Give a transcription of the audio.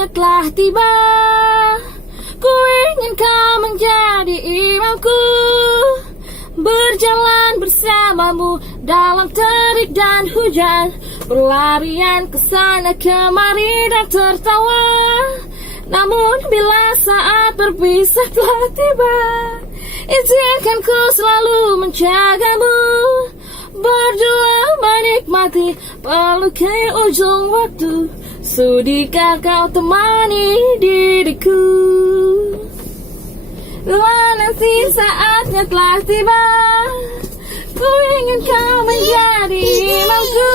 saatnya telah tiba. Ku ingin kau menjadi imamku, berjalan bersamamu dalam terik dan hujan, berlarian ke sana kemari dan tertawa. Namun bila saat berpisah telah tiba, izinkan ku selalu menjagamu, berdua menikmati pelukan ujung waktu. Sudikah kau temani diriku? Bila nanti saatnya telah tiba, ku ingin kau menjadi imamku.